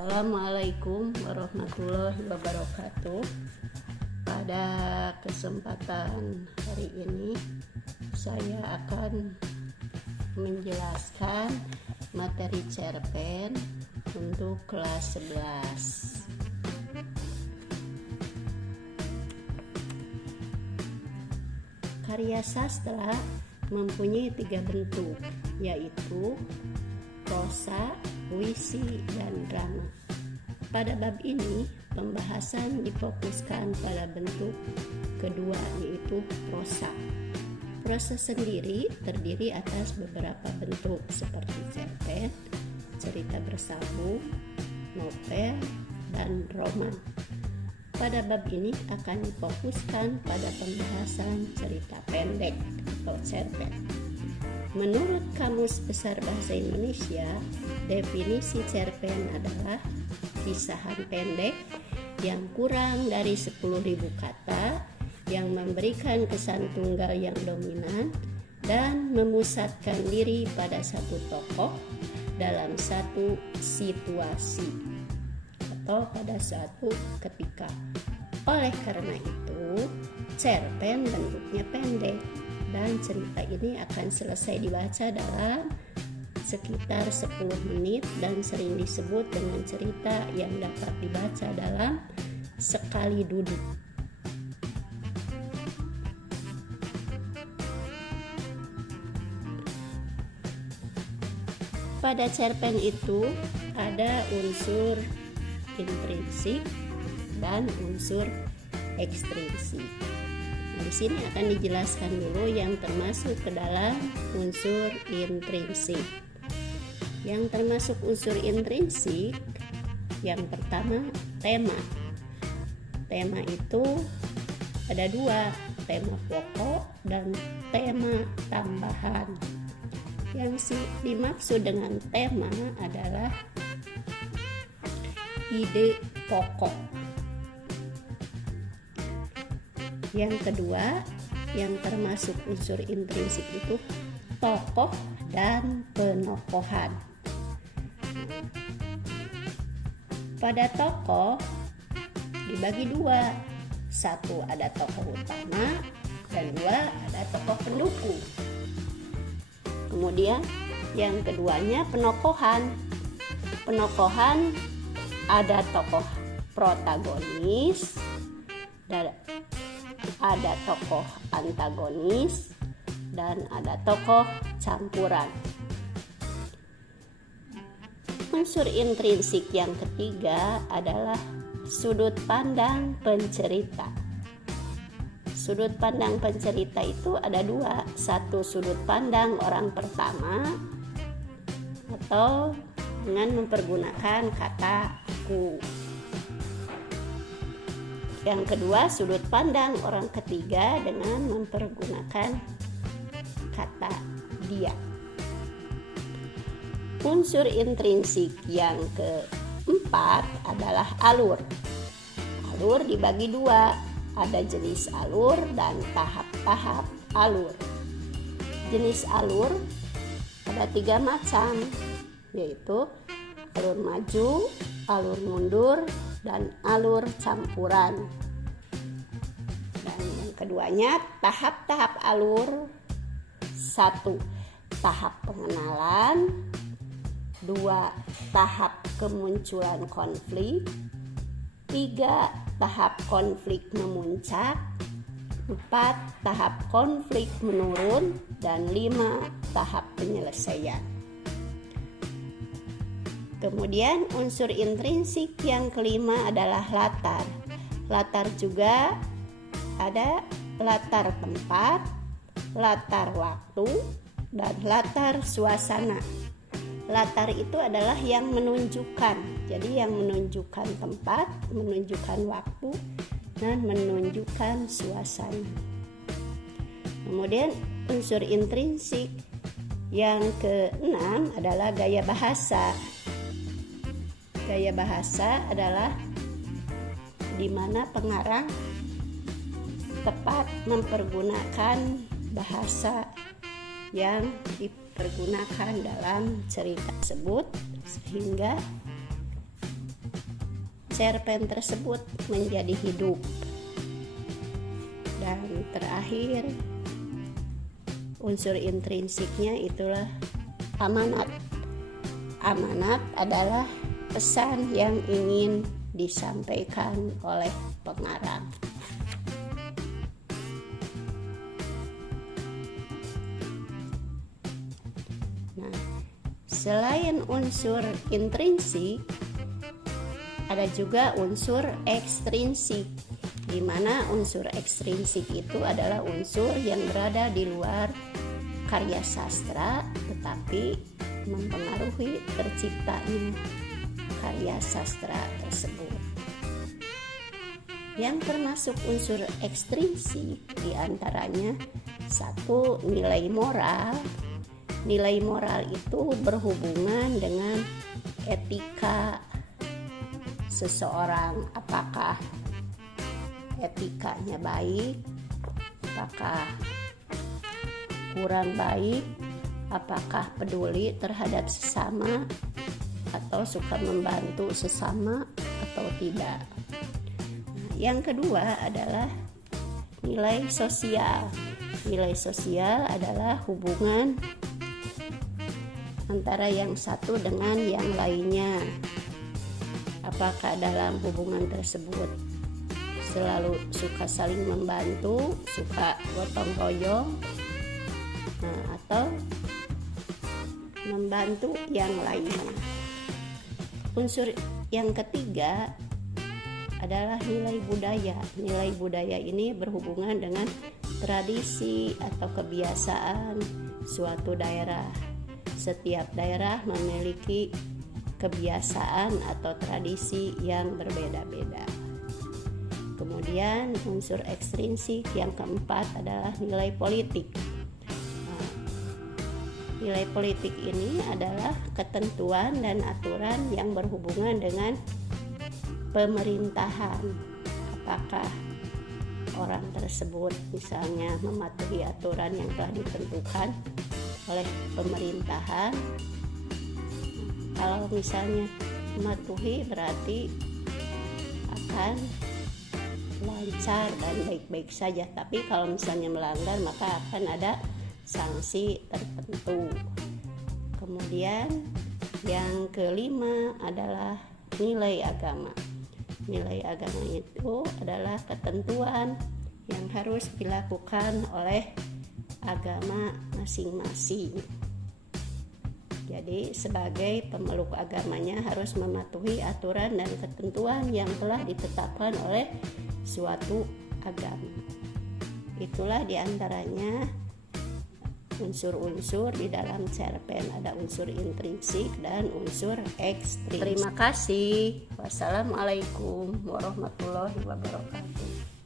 Assalamualaikum warahmatullahi wabarakatuh. Pada kesempatan hari ini saya akan menjelaskan materi cerpen untuk kelas 11. Karya sastra mempunyai 3 bentuk, yaitu prosa, puisi, dan drama. Pada bab ini, pembahasan difokuskan pada bentuk kedua, yaitu prosa. Prosa sendiri terdiri atas beberapa bentuk seperti cerpen, cerita bersambung, novel, dan roman. Pada bab ini akan difokuskan pada pembahasan cerita pendek atau cerpen. Menurut Kamus Besar Bahasa Indonesia, definisi cerpen adalah kisahan pendek yang kurang dari 10.000 kata yang memberikan kesan tunggal yang dominan dan memusatkan diri pada satu tokoh dalam satu situasi atau pada suatu ketika. Oleh karena itu, cerpen bentuknya pendek dan cerita ini akan selesai dibaca dalam sekitar 10 menit dan sering disebut dengan cerita yang dapat dibaca dalam sekali duduk. Pada cerpen itu ada unsur intrinsik dan unsur ekstrinsik. Di sini akan dijelaskan dulu yang termasuk ke dalam unsur intrinsik. Yang termasuk unsur intrinsik, yang pertama tema. Tema itu ada 2, tema pokok dan tema tambahan. Yang dimaksud dengan tema adalah ide pokok. Yang kedua, yang termasuk unsur intrinsik itu tokoh dan penokohan. Pada tokoh dibagi 2. 1 ada tokoh utama dan 2 ada tokoh pendukung. Kemudian yang keduanya penokohan. Penokohan ada tokoh protagonis dan ada tokoh antagonis dan ada tokoh campuran. Unsur intrinsik yang ketiga adalah sudut pandang pencerita. Sudut pandang pencerita itu ada 2. 1 sudut pandang orang pertama atau dengan mempergunakan kata aku. Yang kedua, sudut pandang orang ketiga dengan mempergunakan kata dia. Unsur intrinsik yang keempat adalah alur. Alur dibagi 2, ada jenis alur dan tahap-tahap alur. Jenis alur ada 3 macam, yaitu alur maju, alur mundur, dan alur campuran. Dan yang keduanya tahap-tahap alur. 1 tahap pengenalan, 2 tahap kemunculan konflik, 3 tahap konflik memuncak, 4 tahap konflik menurun, dan 5 tahap penyelesaian. Kemudian unsur intrinsik yang kelima adalah latar. Latar juga ada latar tempat, latar waktu, dan latar suasana. Latar itu adalah yang menunjukkan, jadi yang menunjukkan tempat, menunjukkan waktu, dan menunjukkan suasana. Kemudian unsur intrinsik yang keenam adalah gaya bahasa. Gaya bahasa adalah di mana pengarang tepat mempergunakan bahasa yang dipergunakan dalam cerita tersebut sehingga cerpen tersebut menjadi hidup. Dan terakhir, unsur intrinsiknya itulah amanat. Amanat adalah pesan yang ingin disampaikan oleh pengarang. Nah, selain unsur intrinsik, ada juga unsur ekstrinsik, di mana unsur ekstrinsik itu adalah unsur yang berada di luar karya sastra tetapi mempengaruhi terciptanya karya sastra tersebut. Yang termasuk unsur ekstrinsik diantaranya satu, nilai moral. Nilai moral itu berhubungan dengan etika seseorang, apakah etikanya baik, apakah kurang baik, apakah peduli terhadap sesama atau suka membantu sesama atau tidak. Nah, yang kedua adalah nilai sosial. Nilai sosial adalah hubungan antara yang satu dengan yang lainnya. Apakah dalam hubungan tersebut selalu suka saling membantu, suka gotong royong, atau membantu yang lainnya. Unsur yang ketiga adalah nilai budaya. Nilai budaya ini berhubungan dengan tradisi atau kebiasaan suatu daerah. Setiap daerah memiliki kebiasaan atau tradisi yang berbeda-beda. Kemudian unsur ekstrinsik yang keempat adalah nilai politik. Nilai politik ini adalah ketentuan dan aturan yang berhubungan dengan pemerintahan. Apakah orang tersebut misalnya mematuhi aturan yang telah ditentukan oleh pemerintahan. Kalau misalnya mematuhi berarti akan lancar dan baik-baik saja. Tapi kalau misalnya melanggar maka akan ada sanksi tertentu. Kemudian yang kelima adalah nilai agama. Nilai agama itu adalah ketentuan yang harus dilakukan oleh agama masing-masing. Jadi sebagai pemeluk agamanya harus mematuhi aturan dan ketentuan yang telah ditetapkan oleh suatu agama. Itulah diantaranya unsur-unsur di dalam cerpen. Ada unsur intrinsik dan unsur ekstrinsik. Terima kasih. Wassalamualaikum warahmatullahi wabarakatuh.